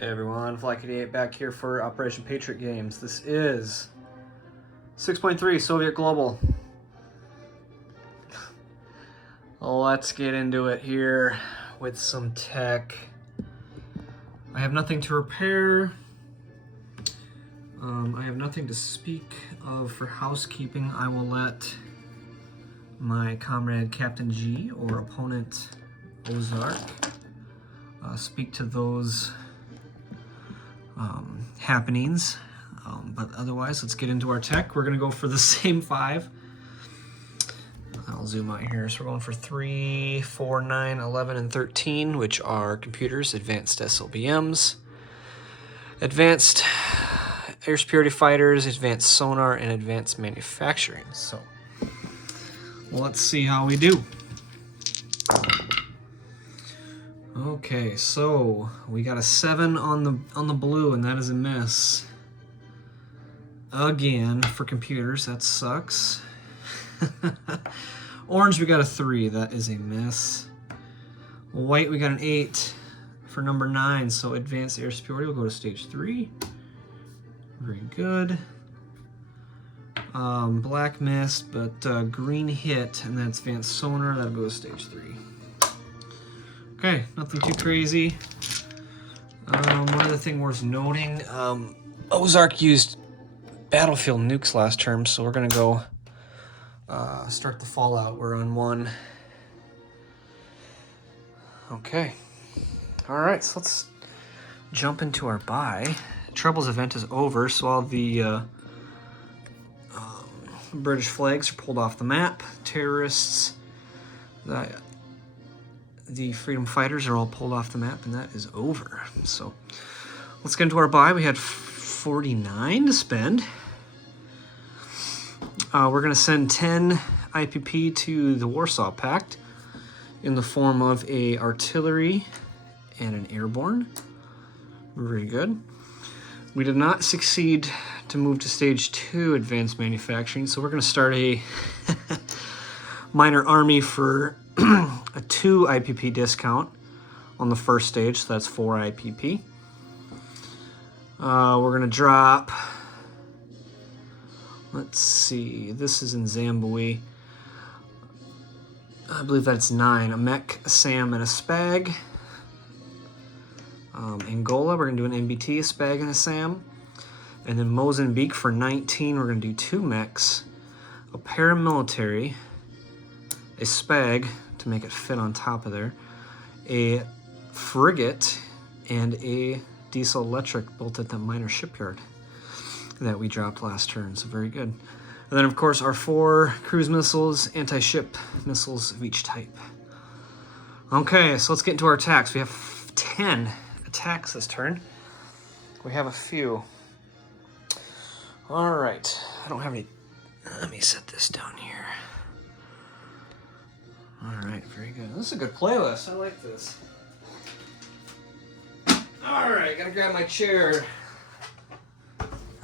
Hey everyone, Fly88 back here for Operation Patriot games. This is 6.3 Soviet Global. Let's get into it here with some tech. I have nothing to repair. I have nothing to speak of for housekeeping. I will let my comrade Captain G or opponent Ozark speak to those happenings. But otherwise, let's get into our tech. We're gonna go for the same 5. I'll zoom out here. So we're going for 3, 4, 9, 11, and 13, which are computers, advanced SLBMs, advanced air superiority fighters, advanced sonar, and advanced manufacturing. So let's see how we do. Okay, so we got a 7 on the blue, and that is a miss. Again, for computers, that sucks. Orange, we got a 3, that is a miss. White, we got an 8 for number 9, so advanced air superiority will go to stage 3. Very good. Black missed, but green hit, and that's advanced sonar, that'll go to stage 3. Okay, nothing too crazy. One other thing worth noting, Ozark used battlefield nukes last term, so we're gonna go start the fallout. We're on 1. Okay. All right, so let's jump into our buy. Treble's event is over, so all the British flags are pulled off the map. Terrorists, the freedom fighters are all pulled off the map, and that is over. So let's get into our buy. We had 49 to spend. We're going to send 10 IPP to the Warsaw Pact in the form of a artillery and an airborne. Very good. We did not succeed to move to stage 2 advanced manufacturing, so we're going to start a minor army for a 2 IPP discount on the first stage, so that's 4 IPP. We're going to drop, let's see, this is in Zambui. I believe that's 9, a mech, a SAM, and a SPAG. Angola, we're going to do an MBT, a SPAG, and a SAM. And then Mozambique for 19, we're going to do 2 mechs, a paramilitary, a SPAG to make it fit on top of there, a frigate, and a diesel electric built at the minor shipyard that we dropped last turn, so very good. And then of course our 4 cruise missiles, anti-ship missiles of each type. Okay, so let's get into our attacks. We have 10 attacks this turn. We have a few. All right, I don't have any, let me set this down here. All right, very good. This is a good playlist, I like this. All right, gotta grab my chair.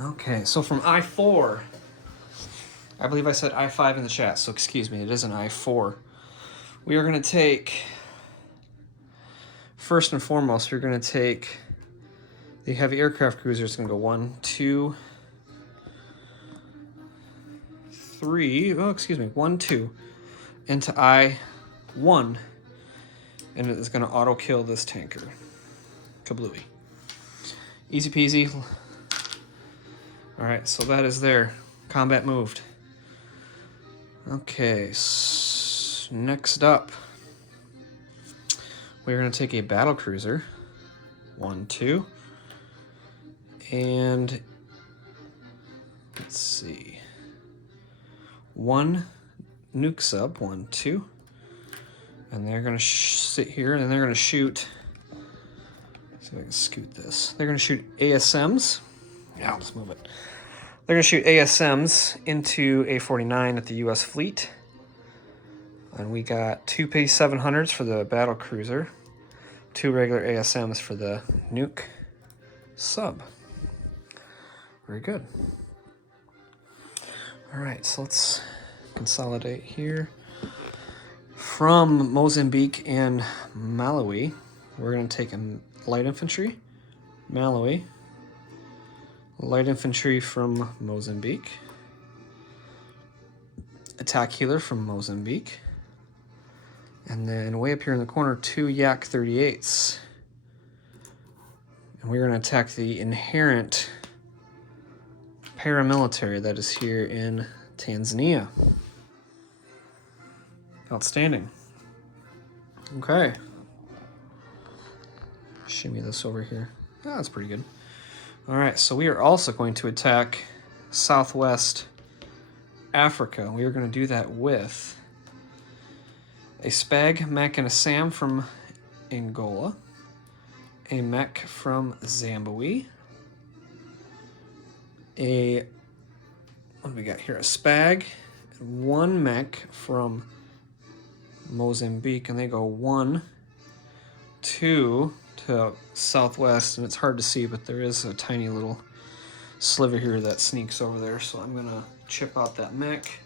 Okay, so from I-4, I believe I said I-5 in the chat, so excuse me, it is an I-4. We are gonna take, first and foremost, we're gonna take the heavy aircraft cruiser. It's gonna go 1, 2, 3, oh, excuse me, 1, 2, into I-1, and it is gonna auto kill this tanker. Kablooey. Easy peasy. All right, so that is there. Combat moved. Okay, next up, we're gonna take a battle cruiser, 1, 2, and let's see, 1 nuke sub, 1, 2, and they're gonna sit here and they're gonna shoot. See if I can scoot this. They're gonna shoot ASMs. Yeah, let's move it. They're gonna shoot ASMs into A-49 at the U.S. fleet. And we got 2 P-700s for the battle cruiser, 2 regular ASMs for the nuke sub. Very good. All right, so let's consolidate here. From Mozambique and Malawi, we're going to take a light infantry, Malawi, light infantry from Mozambique, attack healer from Mozambique, and then way up here in the corner, 2 Yak 38s. And we're going to attack the inherent paramilitary that is here in Tanzania. Outstanding. Okay. Shimmy this over here. Oh, that's pretty good. All right, so we are also going to attack Southwest Africa. We are going to do that with a Spag, mech, and a Sam from Angola, a mech from Zimbabwe, what do we got here? A Spag, 1 mech from Mozambique, and they go 1, 2 to Southwest, and it's hard to see, but there is a tiny little sliver here that sneaks over there, so I'm going to chip out that mech,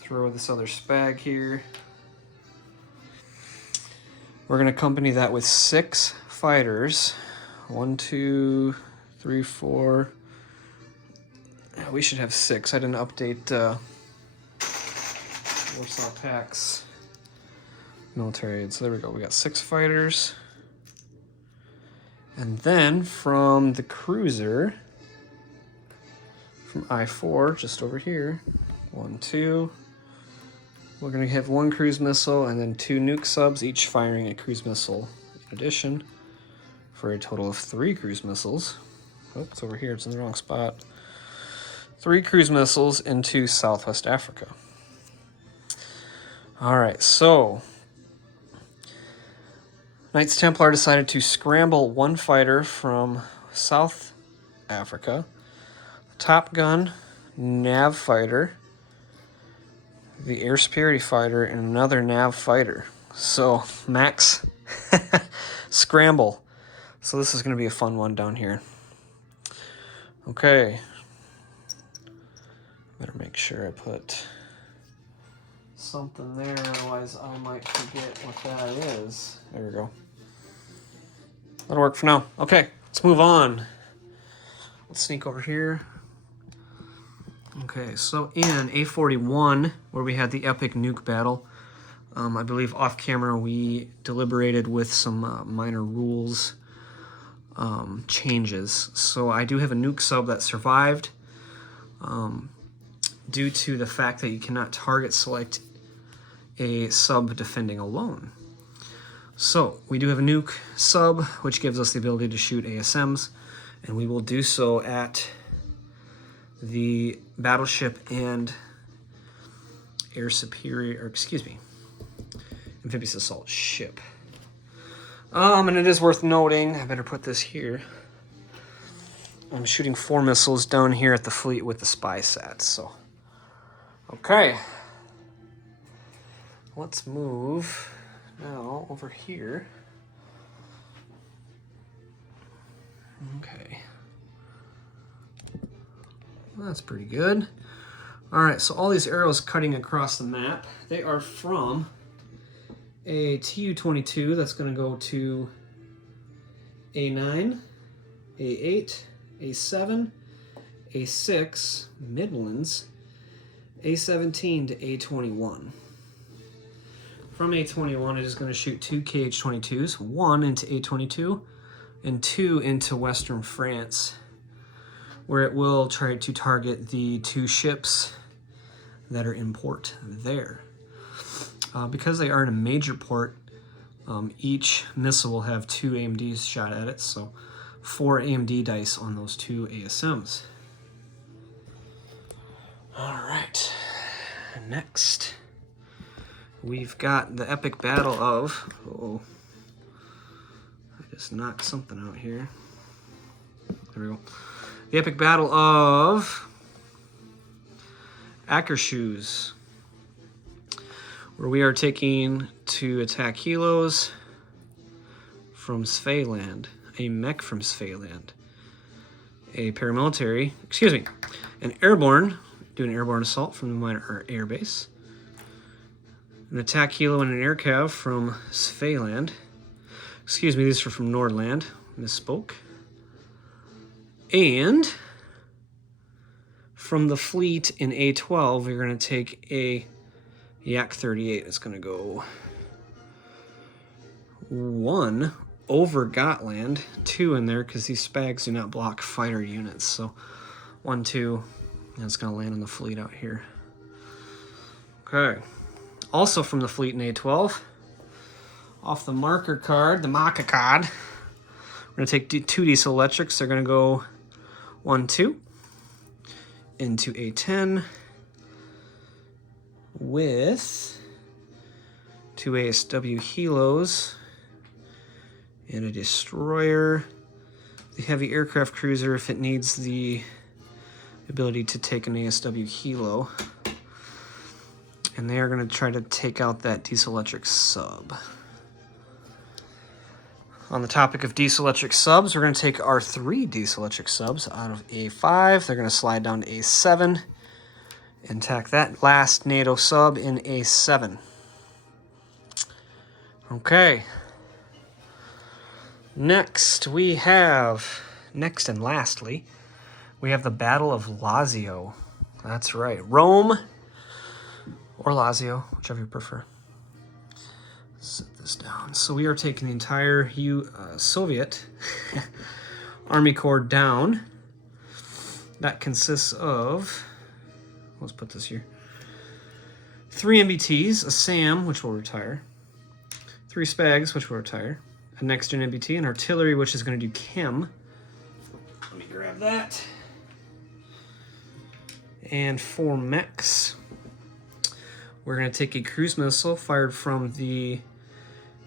throw this other Spag here. We're going to accompany that with 6 fighters. 1, 2, 3, 4. We should have 6. I didn't update Warsaw Pack's military aid. So there we go. We got 6 fighters. And then from the cruiser, from I-4, just over here, 1, 2. We're going to have 1 cruise missile and then 2 nuke subs, each firing a cruise missile in addition, for a total of 3 cruise missiles. Oh, it's over here. It's in the wrong spot. 3 cruise missiles into Southwest Africa. All right, so Knights Templar decided to scramble 1 fighter from South Africa, Top Gun, Nav fighter, the Air Superiority fighter, and another Nav fighter. So max scramble. So this is going to be a fun one down here. Okay. Better make sure I put something there, otherwise I might forget what that is. There we go. That'll work for now. Okay, let's move on. Let's sneak over here. Okay, so in A41, where we had the epic nuke battle, I believe off camera we deliberated with some minor rules changes. So I do have a nuke sub that survived due to the fact that you cannot target select a sub defending alone. So we do have a nuke sub, which gives us the ability to shoot ASMs, and we will do so at the battleship and air superior, or excuse me, amphibious assault ship. And it is worth noting, I better put this here, I'm shooting 4 missiles down here at the fleet with the spy sats, so. Okay. Let's move now over here. Okay. Well, that's pretty good. All right, so all these arrows cutting across the map, they are from a Tu-22 that's going to go to A9, A8, A7, A6, Midlands, A17 to A21. From A21, it is going to shoot 2 KH-22s, 1 into A22 and 2 into Western France, where it will try to target the 2 ships that are in port there. Because they are in a major port, each missile will have 2 AMDs shot at it, so 4 AMD dice on those 2 ASMs. All right, next we've got the epic battle of, I just knocked something out here. There we go. The epic battle of Akershoes, where we are taking to attack helos from Svealand, a mech from Svealand, a paramilitary, excuse me, an airborne, do an airborne assault from the minor air base, an attack helo and an air cav from Svealand, excuse me, these are from Nordland, misspoke. And from the fleet in A12, we're going to take a Yak 38. It's going to go 1 over Gotland, 2 in there because these Spags do not block fighter units. So 1, 2, and it's going to land on the fleet out here. Okay. Also from the fleet in A12, off the marker card, the Maka card, we're going to take 2 diesel electrics. They're going to go 1, 2 into A10 with 2 ASW helos and a destroyer. The heavy aircraft cruiser, if it needs the ability to take an ASW helo. And they are going to try to take out that diesel electric sub. On the topic of diesel electric subs, we're going to take our 3 diesel electric subs out of A5. They're going to slide down to A7 and tack that last NATO sub in A7. Okay. Next and lastly, we have the Battle of Lazio. That's right. Rome or Lazio, whichever you prefer. Set this down. So we are taking the entire Soviet Army Corps down. That consists of, let's put this here, 3 MBTs, a SAM, which will retire, 3 SPAGs, which will retire, a next-gen MBT, and artillery, which is going to do chem. Let me grab that. And 4 mechs. We're going to take a cruise missile fired from the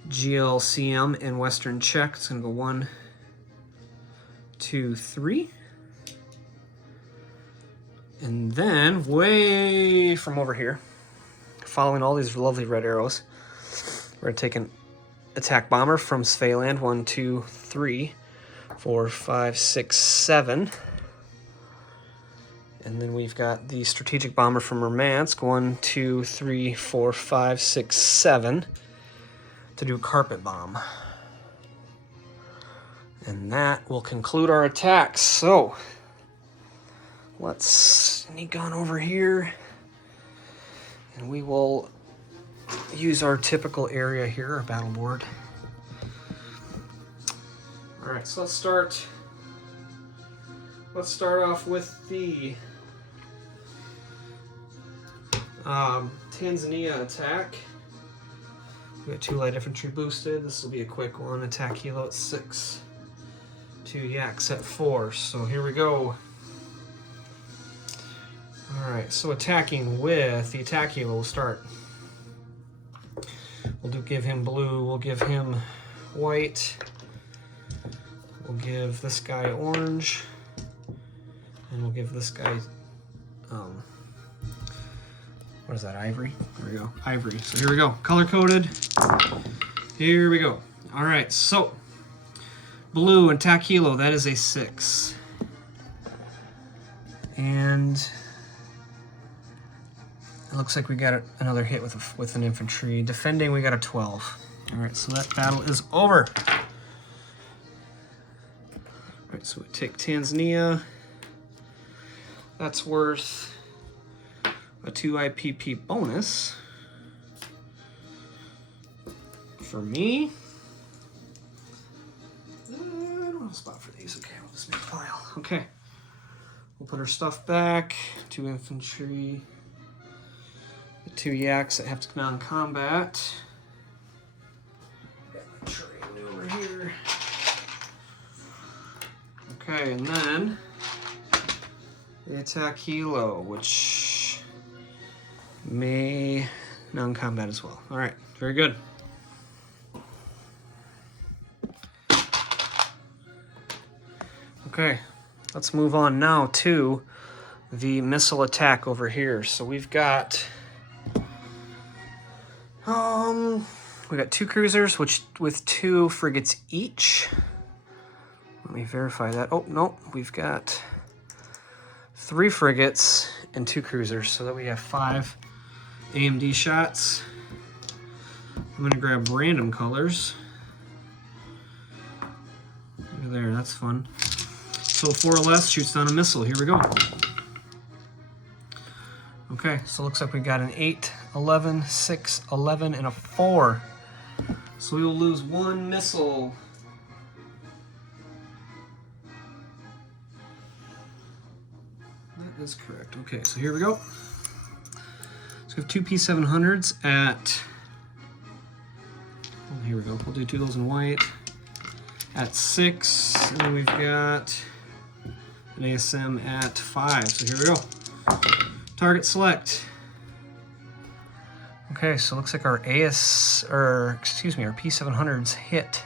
GLCM in Western Czech. It's going to go 1, 2, 3. And then, way from over here, following all these lovely red arrows, we're going to take an attack bomber from Svealand. 1, 2, 3, 4, 5, 6, 7. And then we've got the strategic bomber from Murmansk. 1, 2, 3, 4, 5, 6, 7. To do carpet bomb. And that will conclude our attacks. So let's sneak on over here and we will use our typical area here, our battle board. All right, so let's start off with the Tanzania attack. We got 2 light infantry boosted. This will be a quick one. Attack helo at 6. 2 Yaks at 4. So here we go. Alright, so attacking with the attack helo, we'll start. We'll give him blue, we'll give him white. We'll give this guy orange. And we'll give this guy, what is that, ivory? There we go, ivory. So here we go, color-coded. Here we go. All right, so blue attack helo, that is a 6. And it looks like we got another hit with an infantry. Defending, we got a 12. All right, so that battle is over. All right, so we take Tanzania. That's worth a 2 IPP bonus for me. I don't have a spot for these. Okay, we'll just make a pile. Okay, we'll put our stuff back. 2 infantry, the 2 Yaks that have to come out in combat. Got my train over here. Okay, and then the attack helo, which may non-combat as well. All right, very good. Okay, let's move on now to the missile attack over here. So we've got 2 cruisers, which with 2 frigates each. Let me verify that. Oh no, we've got 3 frigates and 2 cruisers, so that we have 5 AMD shots. I'm gonna grab random colors. Look at there, that's fun. So 4 or less shoots down a missile. Here we go. Okay, so it looks like we got an 8, 11, 6, 11, and a 4. So we will lose 1 missile. That is correct. Okay, so here we go. So we have 2 P700s at, oh, here we go. We'll do 2 of those in white. At 6, and then we've got an ASM at 5. So here we go. Target select. Okay, so it looks like our our P700s hit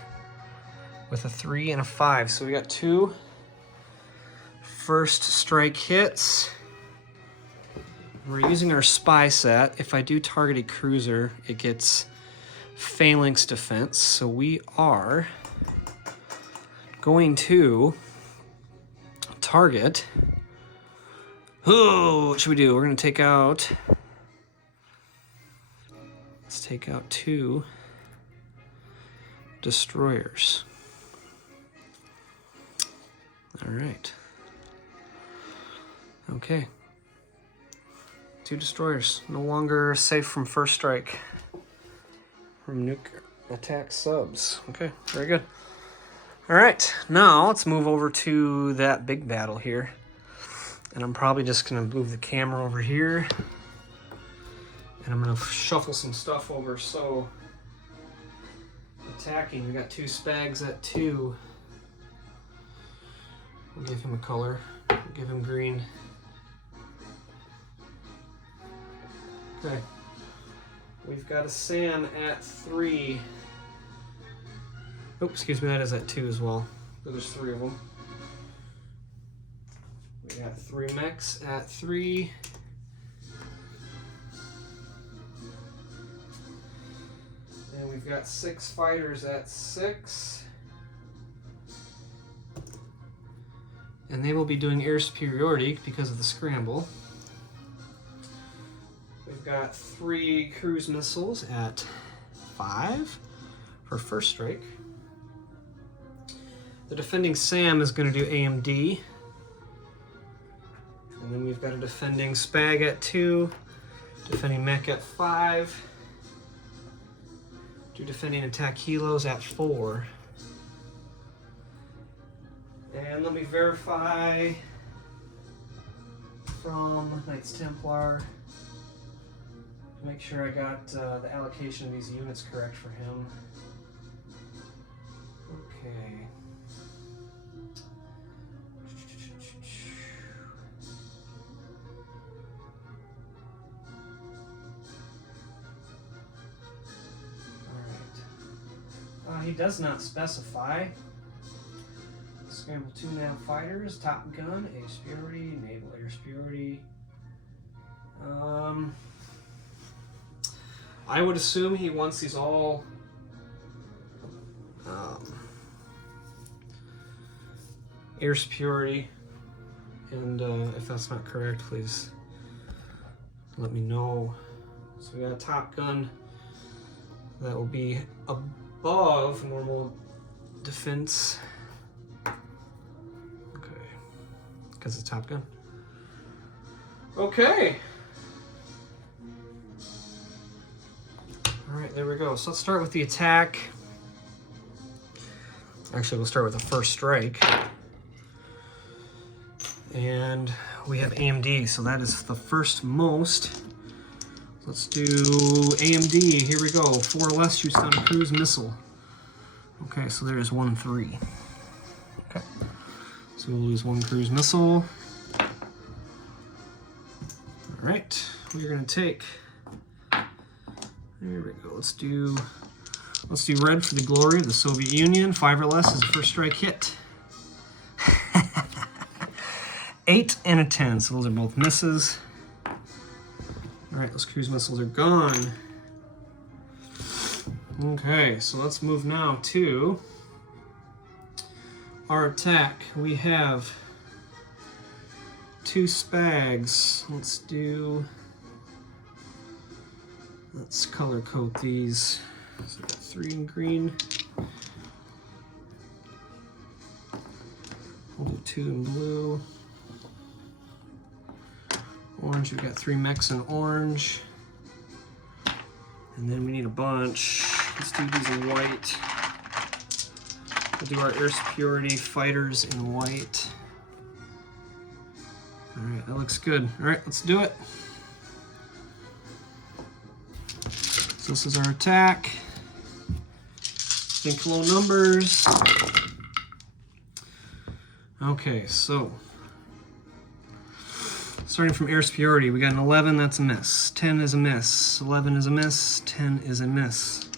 with a 3 and a 5. So we got 2 first strike hits. We're using our spy set. If I do target a cruiser, it gets phalanx defense. So we are going to target. Oh, what should we do? We're going to take out. Let's take out 2 destroyers. All right. Okay. 2 destroyers. No longer safe from first strike from nuke attack subs. Okay, very good. All right, now let's move over to that big battle here. And I'm probably just gonna move the camera over here. And I'm gonna shuffle some stuff over. So, attacking, we got 2 Spags at 2. We'll give him a color. We'll give him green. Okay. We've got a Sam at 3. Oh, excuse me, that is at 2 as well. So there's 3 of them. We got 3 mechs at 3. And we've got 6 fighters at 6. And they will be doing air superiority because of the scramble. We've got 3 cruise missiles at 5 for first strike. The defending SAM is going to do AMD. And then we've got a defending Spag at 2, defending mech at 5, 2 defending attack helos at 4. And let me verify from Knights Templar to make sure I got the allocation of these units correct for him. Okay. He does not specify. Scramble 2 nav fighters, Top Gun, air superiority, naval air superiority. I would assume he wants these all air superiority, and if that's not correct, please let me know. So we got a Top Gun that will be above normal defense. Okay, because it's Top Gun. Okay. All right, there we go. So let's start with the attack. Actually, we'll start with the first strike. And we have AMD, so that is the first most. Let's do AMD. Here we go. 4 or less shoots down a cruise missile. Okay, so there's 1, 3. Okay, so we'll lose 1 cruise missile. All right, we're gonna take. There we go. Let's do red for the glory of the Soviet Union. 5 or less is the first strike hit. 8 and a 10. So those are both misses. All right, those cruise missiles are gone. Okay, so let's move now to our attack. We have 2 Spags. Let's color code these. So 3 in green. 2 in blue. Orange, we've got 3 mechs in orange. And then we need a bunch. Let's do these in white. We'll do our air superiority fighters in white. All right, that looks good. All right, let's do it. So this is our attack. Think low numbers. Okay, so starting from air superiority, we got an 11, that's a miss. 10 is a miss. 11 is a miss. 10 is a miss.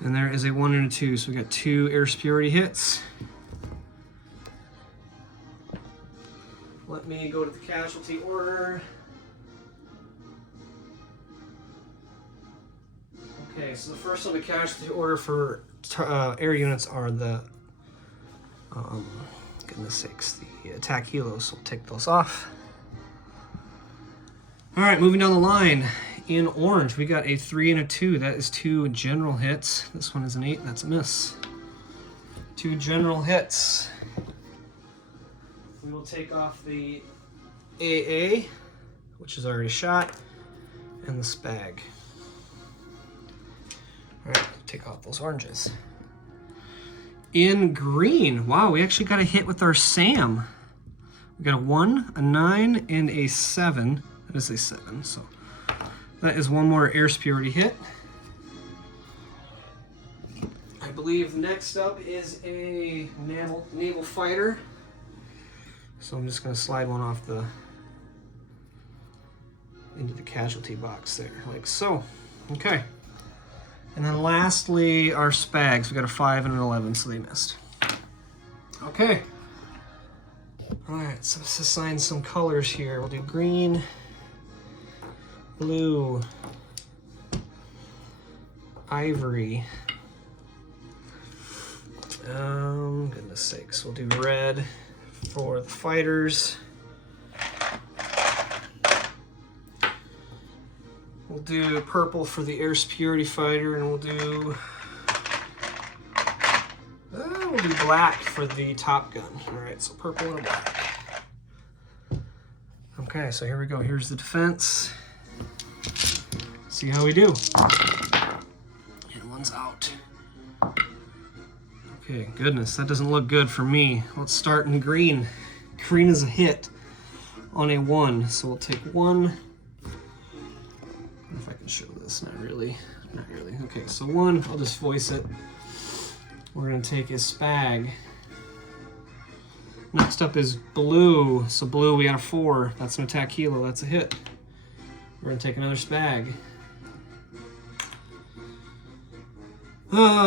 And there is a 1 and a 2, so we got 2 air superiority hits. Let me go to the casualty order. Okay, so the first on the casualty order for air units are the, goodness sakes, the attack helos, so we'll take those off. All right, moving down the line. In orange, we got a 3 and a 2. That is 2 general hits. This one is an 8, that's a miss. 2 general hits. We will take off the AA, which is already shot, and the SPAG. All right, take off those oranges. In green, wow, we actually got a hit with our SAM. We got a 1, a 9, and a 7. That is a 7, so that is 1 more air superiority hit. I believe next up is a naval fighter. So I'm just going to slide one off into the casualty box there, like so. Okay. And then lastly, our SPAGs. We got a 5 and an 11, so they missed. Okay. All right, so let's assign some colors here. We'll do green, blue, ivory. Goodness sakes, we'll do red for the fighters. We'll do purple for the air superiority fighter, and we'll do black for the Top Gun. All right, so purple and black. Okay, so here we go. Here's the defense. See how we do. And one's out. Okay, goodness, that doesn't look good for me. Let's start in green. Green is a hit on a 1, so we'll take 1. If I can show this, not really. Okay, so 1, I'll just voice it. We're gonna take a SPAG. Next up is blue. So blue, we got a 4. That's an attack helo, that's a hit. We're gonna take another SPAG.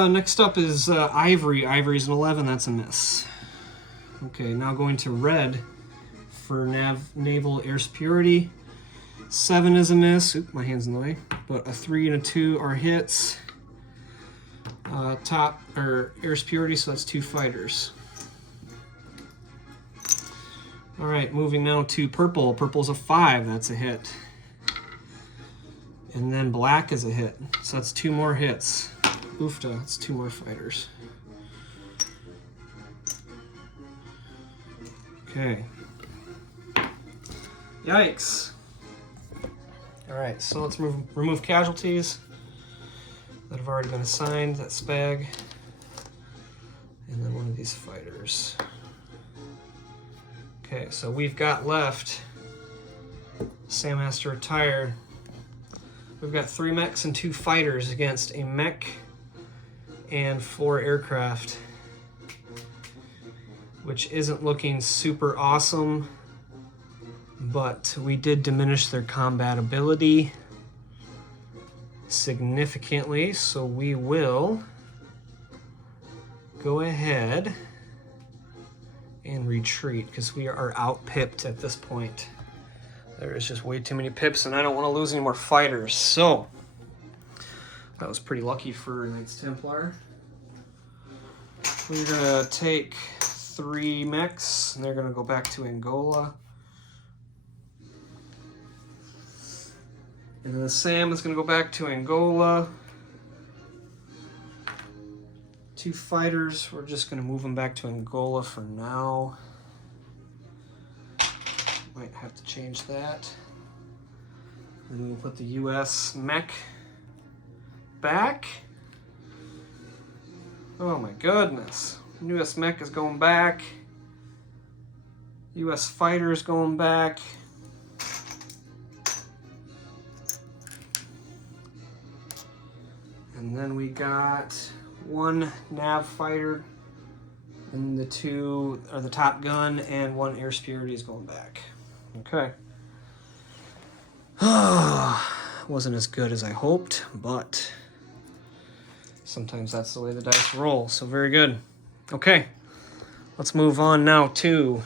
Next up is ivory. Ivory's an 11, that's a miss. Okay, now going to red for naval air superiority. 7 is a miss. Oop, my hand's in the way. But a 3 and a 2 are hits. Top or air superiority, so that's 2 fighters. All right, moving now to purple. Purple's a 5, that's a hit. And then black is a hit, so that's 2 more hits. Oofta, that's 2 more fighters. Okay. Yikes. All right, so let's remove casualties that have already been assigned. That SPAG, and then one of these fighters. Okay, so we've got left, Sam has to retire. We've got 3 mechs and 2 fighters against a mech and 4 aircraft, which isn't looking super awesome, but we did diminish their combat ability significantly, so we will go ahead and retreat because we are out-pipped at this point. There is just way too many pips, and I don't want to lose any more fighters, so that was pretty lucky for Knights Templar. We're going to take 3 mechs, and they're going to go back to Angola. And then the SAM is going to go back to Angola. 2 fighters, we're just going to move them back to Angola for now. have to change that. Then we'll put the US mech back. Oh my goodness. US mech is going back. US fighter is going back. And then we got one nav fighter, and the two are the Top Gun, and one Air Superiority is going back. Okay. Wasn't as good as I hoped, but sometimes that's the way the dice roll, so very good. Okay, let's move on now to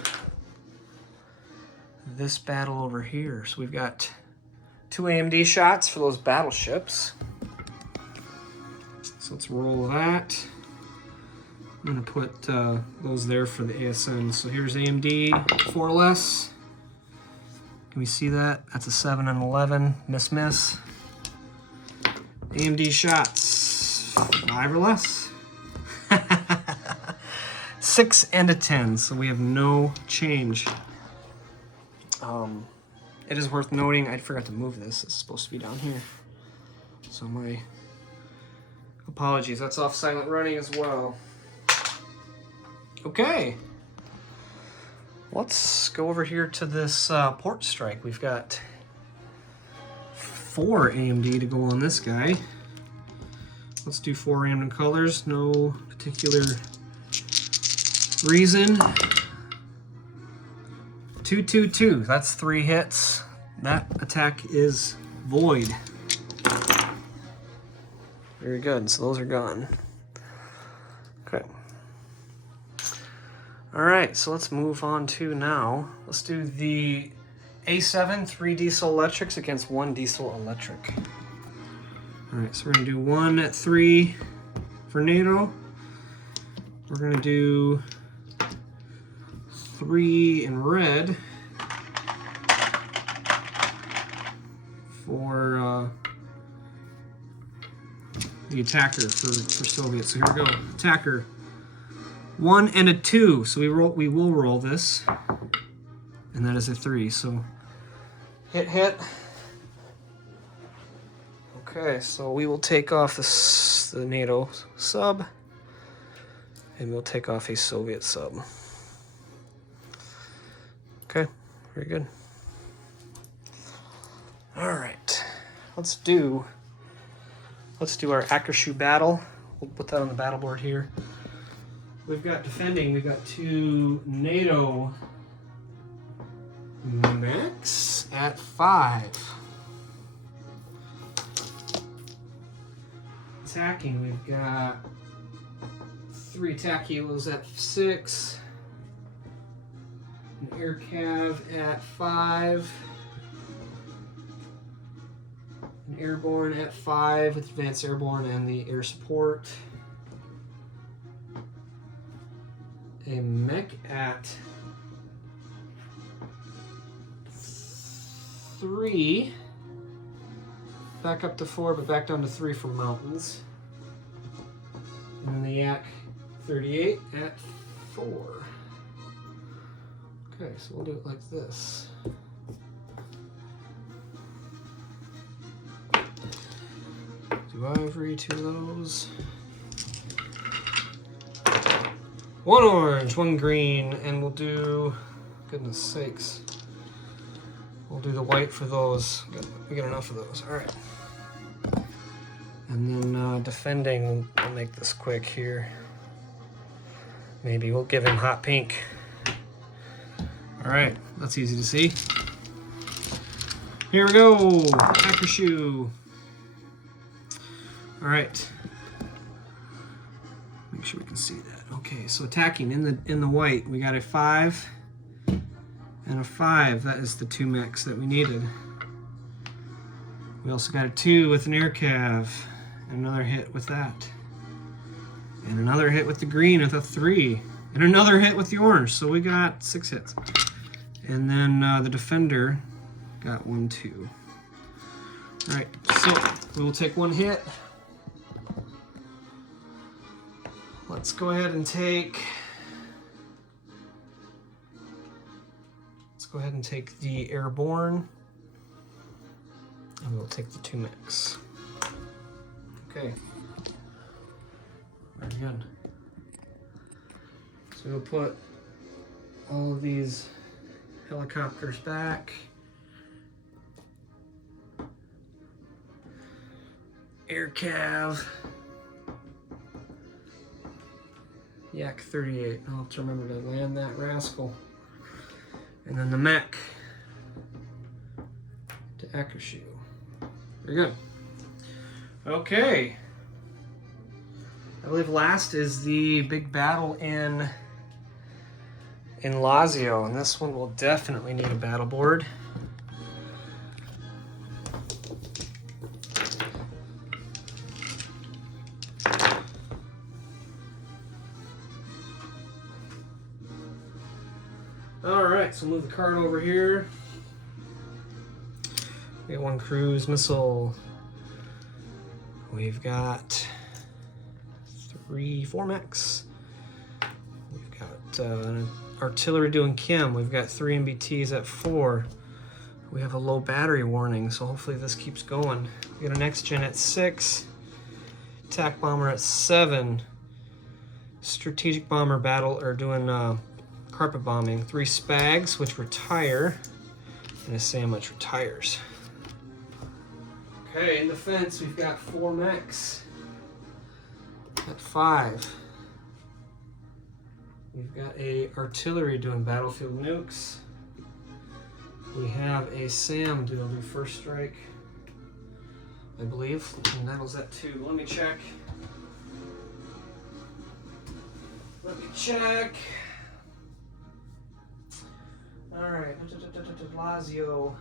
this battle over here. So we've got 2 AMD shots for those battleships. So let's roll that. I'm gonna put those there for the ASN. So here's AMD, 4 less. Can we see that? That's a 7 and 11, miss, miss. AMD shots, 5 or less. 6 and a 10, so we have no change. It is worth noting, I forgot to move this. It's supposed to be down here. So my apologies, that's off silent running as well. Okay. Let's go over here to this port strike. We've got 4 AMD to go on this guy. Let's do 4 random colors, no particular reason. 2, 2, 2, that's 3 hits. That attack is void. Very good, so those are gone. Okay. All right, so let's move on to now. Let's do the A7, 3 diesel electrics against 1 diesel electric. All right, so we're gonna do 1 at 3 for NATO. We're gonna do 3 in red for the attacker for Soviet. So here we go, attacker. 1 and a 2, so we will roll this, and that is a 3. So hit, hit. Okay, so we will take off the NATO sub, and we'll take off a Soviet sub. Okay, very good. All right, let's do our Akershu battle. We'll put that on the battle board here. We've got defending, we've got 2 NATO mechs at 5. Attacking, we've got 3 attack helos at 6. An air cav at 5. An airborne at 5 with advanced airborne and the air support. A mech at 3, back up to 4, but back down to 3 for mountains. And then the Yak 38 at 4. Okay, so we'll do it like this. Do ivory, 2 of those. 1 orange, 1 green, and we'll do, goodness sakes, we'll do the white for those. We got enough of those, all right. And then defending, we'll make this quick here. Maybe we'll give him hot pink. All right, that's easy to see. Here we go, Akershu. All right. Make sure we can see that. Okay, so attacking in the white, we got a 5 and a 5. That is the 2 mechs that we needed. We also got a 2 with an air cav, and another hit with that. And another hit with the green with a 3. And another hit with the orange, so we got 6 hits. And then the defender got 1, 2. All right, so we will take 1 hit. Let's go ahead and take, let's go ahead and take the Airborne, and we'll take the 2 mix. Okay. Very good. So we'll put all of these helicopters back. Air Cav. Yak 38. I'll have to remember to land that rascal. And then the mech to Akashu. Very good. Okay. I believe last is the big battle in Lazio, and this one will definitely need a battle board. Alright, so move the card over here. We got 1 cruise missile. We've got 4 mechs. We've got an artillery doing Kim. We've got 3 MBTs at 4. We have a low battery warning, so hopefully this keeps going. We got a next gen at 6. Attack bomber at 7. Strategic bomber battle or doing carpet bombing. 3 Spags, which retire, and a SAM, which retires. Okay, in defense, we've got 4 mechs at 5. We've got a artillery doing battlefield nukes. We have a SAM do first strike, I believe, and that was at 2. Let me check. Alright, Lazio.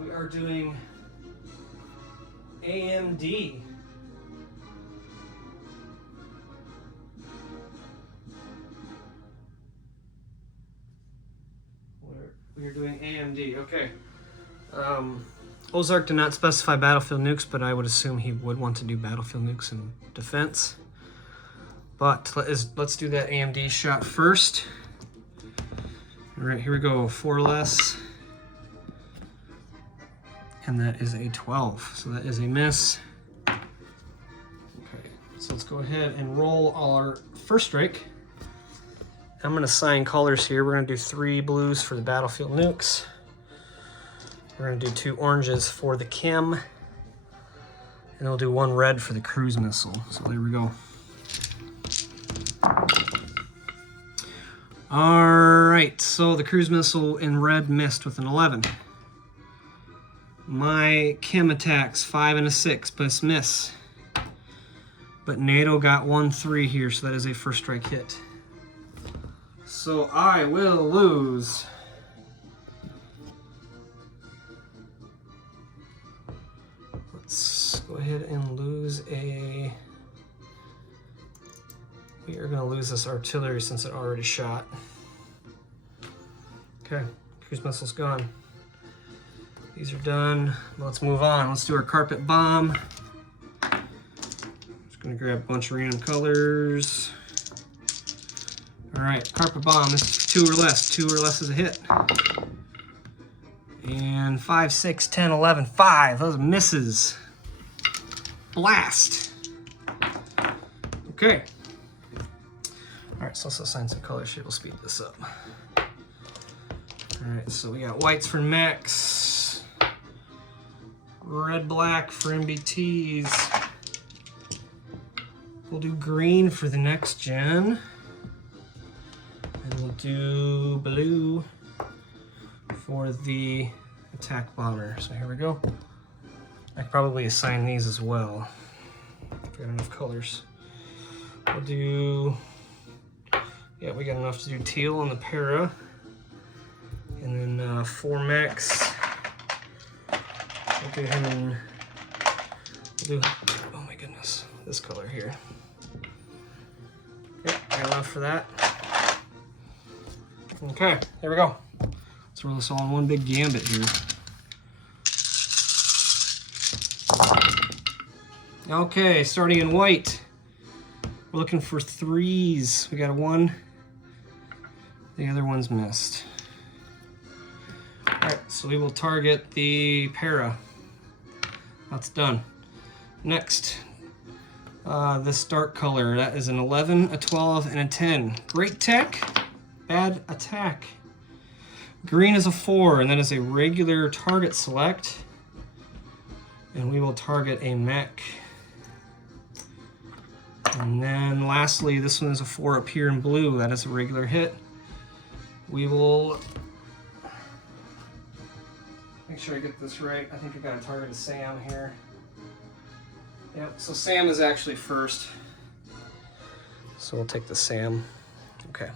We are doing AMD. We're doing AMD, okay. Ozark did not specify battlefield nukes, but I would assume he would want to do battlefield nukes in defense. But let's do that AMD shot first. All right, here we go, 4 less. And that is a 12, so that is a miss. Okay, so let's go ahead and roll our first strike. I'm gonna assign colors here. We're gonna do 3 blues for the battlefield nukes. We're gonna do 2 oranges for the Kim. And we'll do 1 red for the cruise missile. So there we go. All right, so the cruise missile in red missed with an 11. My Kim attacks 5 and a 6, but miss. But NATO got 1-3 here, so that is a first strike hit. So I will lose. Let's go ahead and lose a... We are gonna lose this artillery since it already shot. Okay, cruise missile's gone. These are done. Let's move on. Let's do our carpet bomb. Just gonna grab a bunch of random colors. All right, carpet bomb. This is 2 or less. 2 or less is a hit. And 5, 6, 10, 11, 5. Those are misses. Blast. Okay. All right, so let's assign some colors here. We'll speed this up. All right, so we got whites for mechs, red, black for MBTs. We'll do green for the next gen. And we'll do blue for the attack bomber. So here we go. I could probably assign these as well if we got enough colors. We'll do... Yeah, we got enough to do teal on the para. And then 4 mechs. We'll do, oh my goodness, this color here. Okay, got enough for that. Okay, there we go. Let's roll this all in one big gambit here. Okay, starting in white. We're looking for 3s. We got a 1. The other one's missed. so we will target the para. That's done. Next, this dark color, that is an 11, a 12, and a 10. Great tech, bad attack. Green is a 4, and that is a regular target select. And we will target a mech. And then lastly, this one is a 4 up here in blue. That is a regular hit. We will make sure I get this right. I think I got to target a Sam here. Yep, so Sam is actually first. So we'll take the Sam. Okay.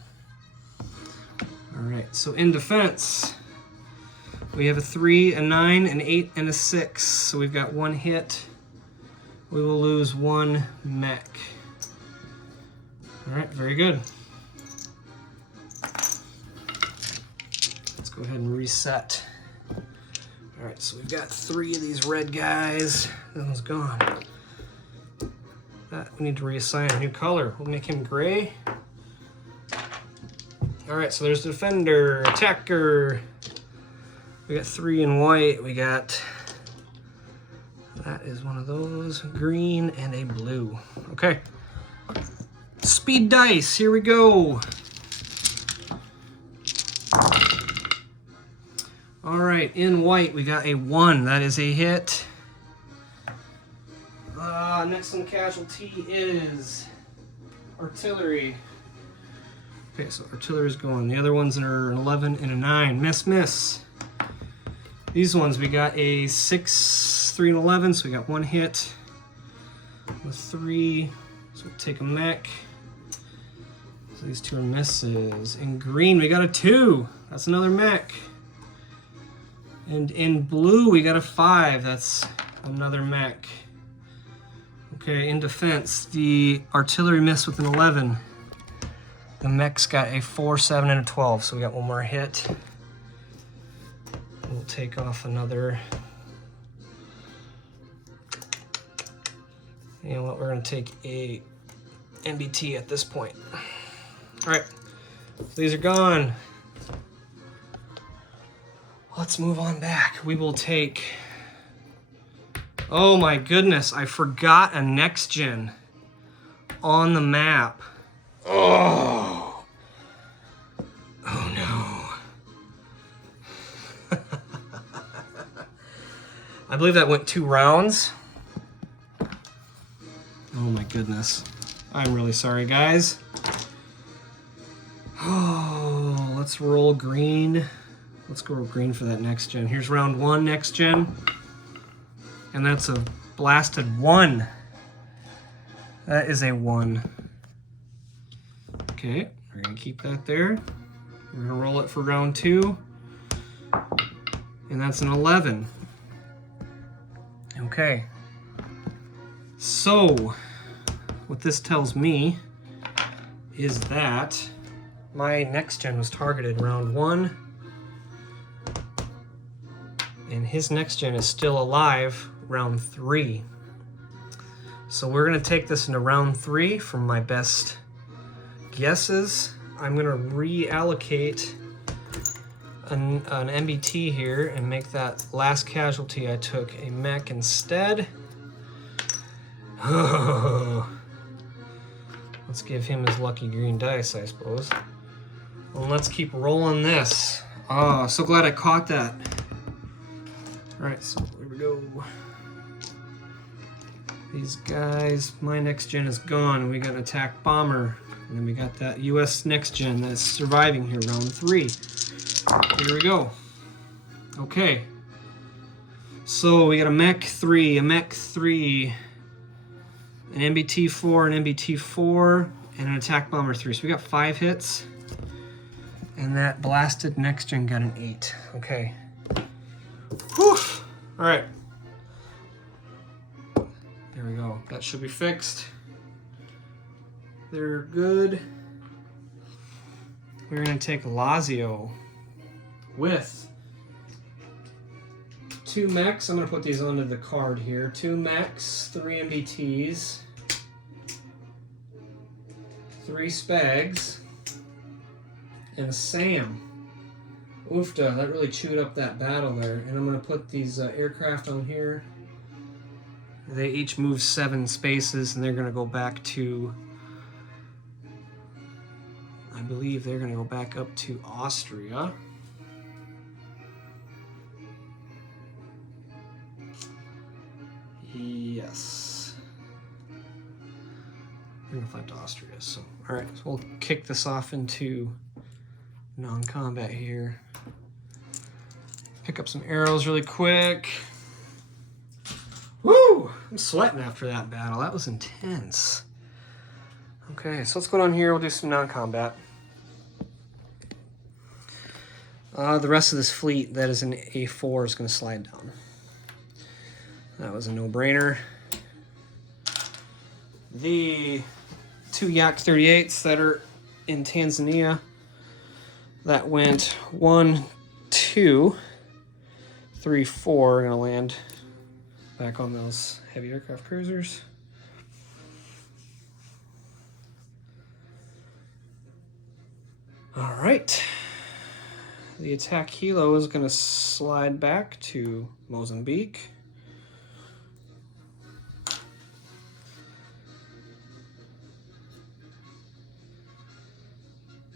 All right, so in defense, we have a 3, a 9, an 8, and a 6. So we've got 1 hit. We will lose 1 mech. All right, very good. Let's go ahead and reset. All right, so we've got 3 of these red guys. That one's gone. We need to reassign a new color. We'll make him gray. All right, so there's the defender, attacker. We got 3 in white. We got, that is one of those, green and a blue. Okay. Speed dice, here we go. All right, in white, we got a 1. That is a hit. Next on casualty is artillery. Okay, so artillery's going. The other ones are an 11 and a 9. Miss, miss. These ones, we got a 6, 3, and 11, so we got 1 hit. With 3, so we'll take a mech. So these 2 are misses. In green, we got a 2. That's another mech. And in blue, we got a 5. That's another mech. Okay, in defense, the artillery missed with an 11. The mech's got a 4, 7, and a 12, so we got 1 more hit. We'll take off another. You know what, we're gonna take a MBT at this point. All right, so these are gone. Let's move on back. We will take, oh my goodness, I forgot a next gen on the map. Oh, oh no. I believe that went 2 rounds. Oh my goodness. I'm really sorry, guys. Oh, let's roll green. Let's go green for that next gen. Here's round 1 next gen. And that's a blasted 1. That is a 1. Okay, we're gonna keep that there. We're gonna roll it for round 2. And that's an 11. Okay. So, what this tells me is that my next gen was targeted round 1. And his next gen is still alive round 3. So we're gonna take this into round 3 from my best guesses. I'm gonna reallocate an MBT here and make that last casualty I took a mech instead. Let's give him his lucky green dice, I suppose. Well, let's keep rolling this. Oh, so glad I caught that. All right, so here we go. These guys, my next gen is gone. We got an attack bomber. And then we got that US next gen that's surviving here, round 3. Here we go. Okay. So we got a mech 3, a mech 3, an MBT 4, an MBT 4, and an attack bomber 3. So we got 5 hits. And that blasted next gen got an 8. Okay. Whew. All right. There we go. That should be fixed. They're good. We're gonna take Lazio with 2 mechs. I'm gonna put these onto the card here. 2 mechs, 3 MBTs, 3 Spags, and a Sam. Oofta, that really chewed up that battle there. And I'm going to put these aircraft on here. They each move 7 spaces, and they're going to go back to, I believe they're going to go back up to Austria. Yes. We're going to fly to Austria. So, all right, so we'll kick this off into non-combat here. Pick up some arrows really quick. Woo! I'm sweating after that battle. That was intense. Okay, so let's go down here. We'll do some non-combat. The rest of this fleet that is in A4 is going to slide down. That was a no-brainer. The 2 Yak 38s that are in Tanzania, that went 1, 2, 3, 4 are going to land back on those heavy aircraft cruisers. All right. The attack helo is going to slide back to Mozambique.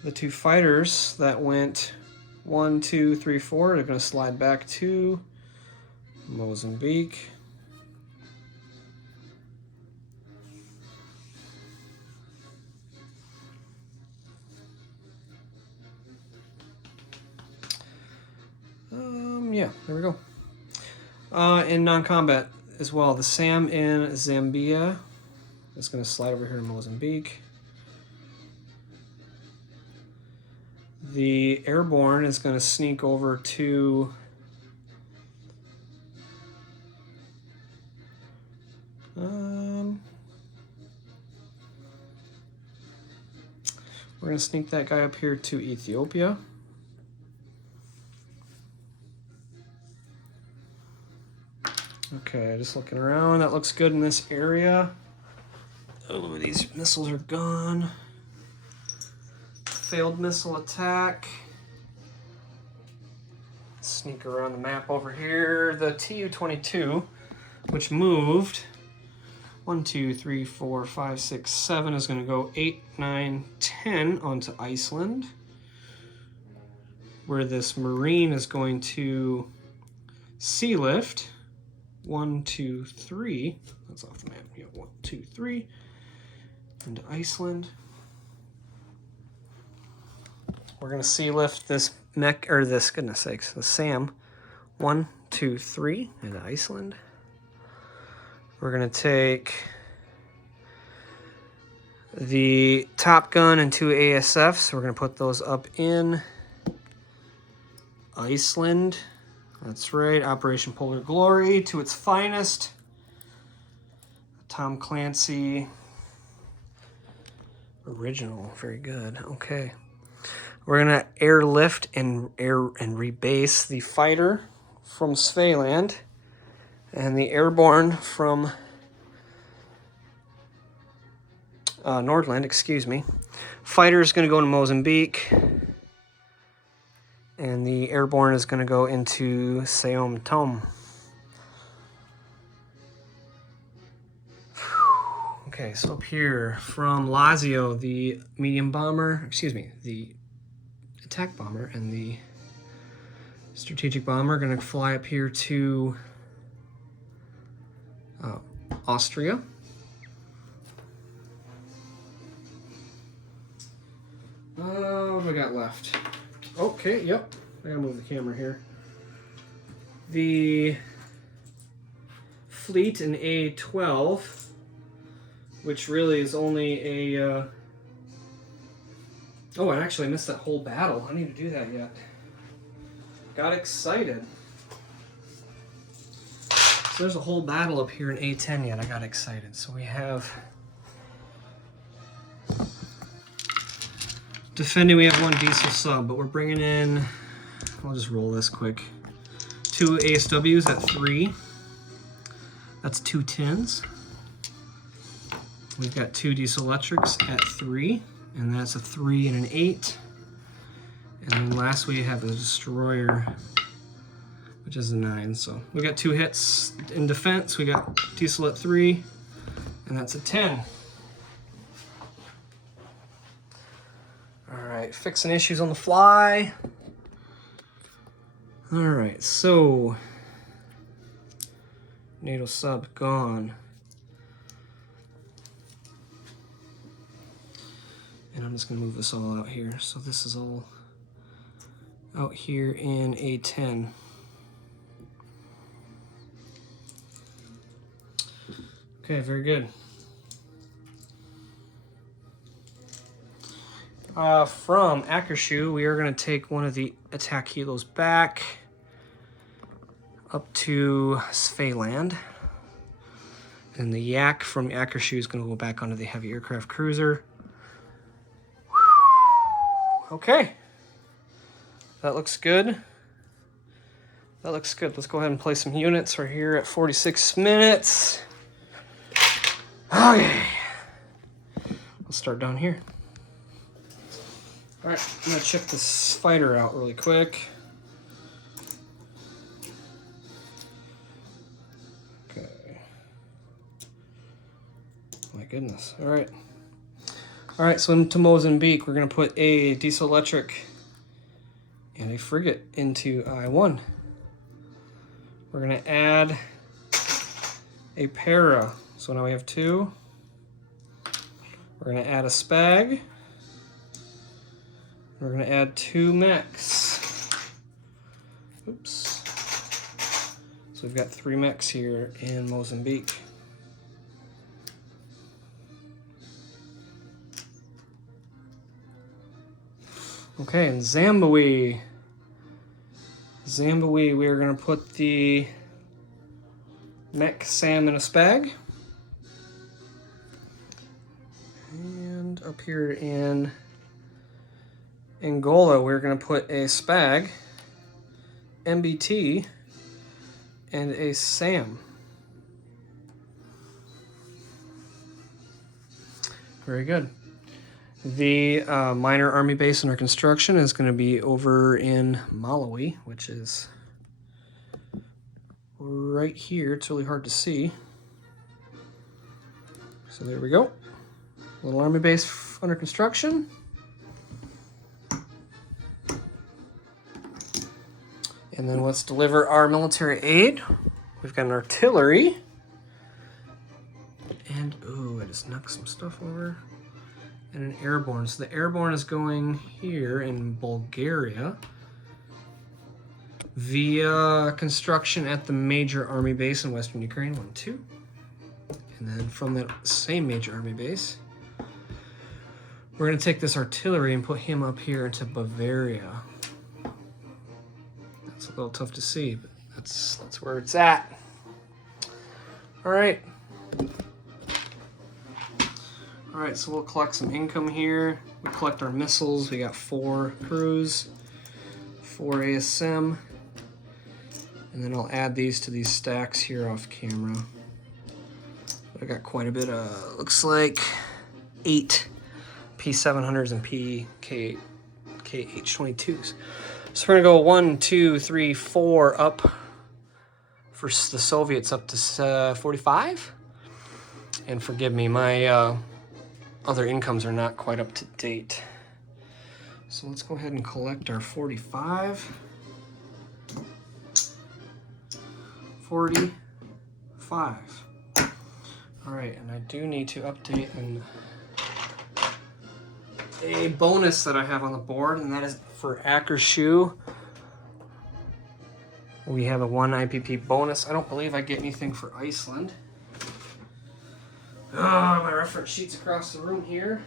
The 2 fighters that went 1, 2, 3, 4 are going to slide back to Mozambique. Yeah, there we go. In non-combat as well, the SAM in Zambia is going to slide over here to Mozambique. The airborne is going to sneak over to we're going to sneak that guy up here to Ethiopia. Okay, just looking around. That looks good in this area. Oh, these missiles are gone. Failed missile attack. Sneak around the map over here. The Tu-22, which moved 1, 2, 3, 4, 5, 6, 7, is going to go 8, 9, 10 onto Iceland, where this Marine is going to sea lift 1, 2, 3. That's off the map. Yeah, 1, 2, 3 into Iceland. We're going to sea lift this mech, or this, goodness sakes, the SAM 1, 2, 3 into Iceland. We're going to take the Top Gun and 2 ASFs. We're going to put those up in Iceland. That's right, Operation Polar Glory to its finest. Tom Clancy original, very good. Okay. We're going to airlift and rebase the fighter from Svealand and the airborne from Nordland, excuse me. Fighter is going to go to Mozambique, and the airborne is going to go into Seom Tom. Okay, so up here from Lazio, the medium bomber, excuse me, the attack bomber and the strategic bomber are going to fly up here to Austria. What do we got left? Okay, yep. I gotta move the camera here. The fleet in A12, which really is only a... Oh, I actually missed that whole battle. I need to do that yet. Got excited. So there's a whole battle up here in A10 yet. I got excited. So we have... Defending, we have 1 diesel sub, but we're bringing in... I'll just roll this quick. 2 ASWs at 3. That's 2 tins. We've got 2 diesel electrics at 3, and that's a 3 and an 8. And then last we have the destroyer, which is a 9. So we got 2 hits in defense. We got diesel at 3, and that's a 10. All right, fixing issues on the fly. All right, so NATO sub gone. And I'm just gonna move this all out here. So this is all out here in A10. Okay, very good. From Akershu, we are going to take one of the attack helos back up to Svealand. And the Yak from Akershu is going to go back onto the heavy aircraft cruiser. Okay. That looks good. That looks good. Let's go ahead and play some units. We're here at 46 minutes. Okay. Let's start down here. All right, I'm gonna check this fighter out really quick. Okay. My goodness. All right. All right, so into Mozambique, we're gonna put a diesel electric and a frigate into I-1. We're gonna add a para. So now we have 2. We're gonna add a spag. We're gonna add 2 mechs. Oops. So we've got 3 mechs here in Mozambique. Okay, in Zimbabwe. We are gonna put the mech Sam in a spag. And up here in Angola, we're going to put a spag, MBT, and a SAM. Very good. The minor army base under construction is going to be over in Malawi, which is right here. It's really hard to see. So there we go. Little army base under construction. And then let's deliver our military aid. We've got an artillery. And, ooh, I just knocked some stuff over. And an airborne. So the airborne is going here in Bulgaria via construction at the major army base in Western Ukraine, 1, 2. And then from that same major army base, we're going to take this artillery and put him up here into Bavaria. It's a little tough to see, but that's where it's at. All right. All right, so we'll collect some income here. We collect our missiles. We got 4 crews, 4 ASM, and then I'll add these to these stacks here off camera. I got quite a bit of, looks like 8 P700s and KH-22s. So we're gonna go 1, 2, 3, 4 up for the Soviets up to 45. And forgive me, my other incomes are not quite up to date. So let's go ahead and collect our 45. 45. All right, and I do need to update a bonus that I have on the board, and that is for Akershu. We have a 1 IPP bonus. I don't believe I get anything for Iceland. My reference sheet's across the room here.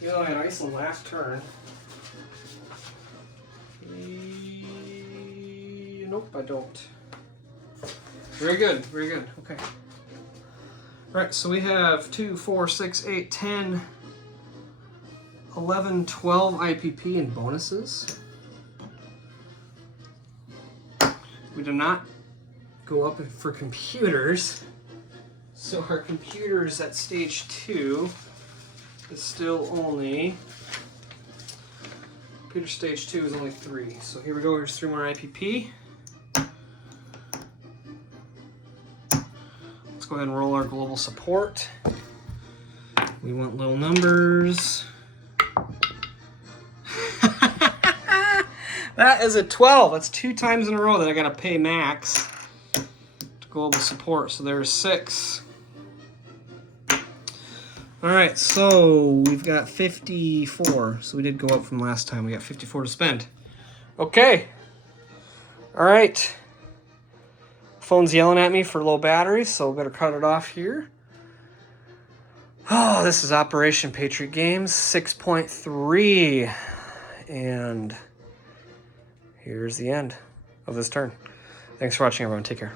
You know, I had Iceland last turn. Nope, I don't. Very good, very good. Okay. All right, so we have 2, 4, 6, 8, 10, 11, 12 IPP in bonuses. We do not go up for computers. So our computers at stage 2 is still only, Peter stage 2 is only 3. So here we go, here's 3 more IPP. Let's go ahead and roll our global support. We want little numbers. That is a 12. That's 2 times in a row that I gotta pay max to global support. So there's 6. All right, so we've got 54. So we did go up from last time. We got 54 to spend. Okay. All right. Phone's yelling at me for low battery, so we better cut it off here. Oh, this is Operation Patriot Games 6.3. And here's the end of this turn. Thanks for watching, everyone. Take care.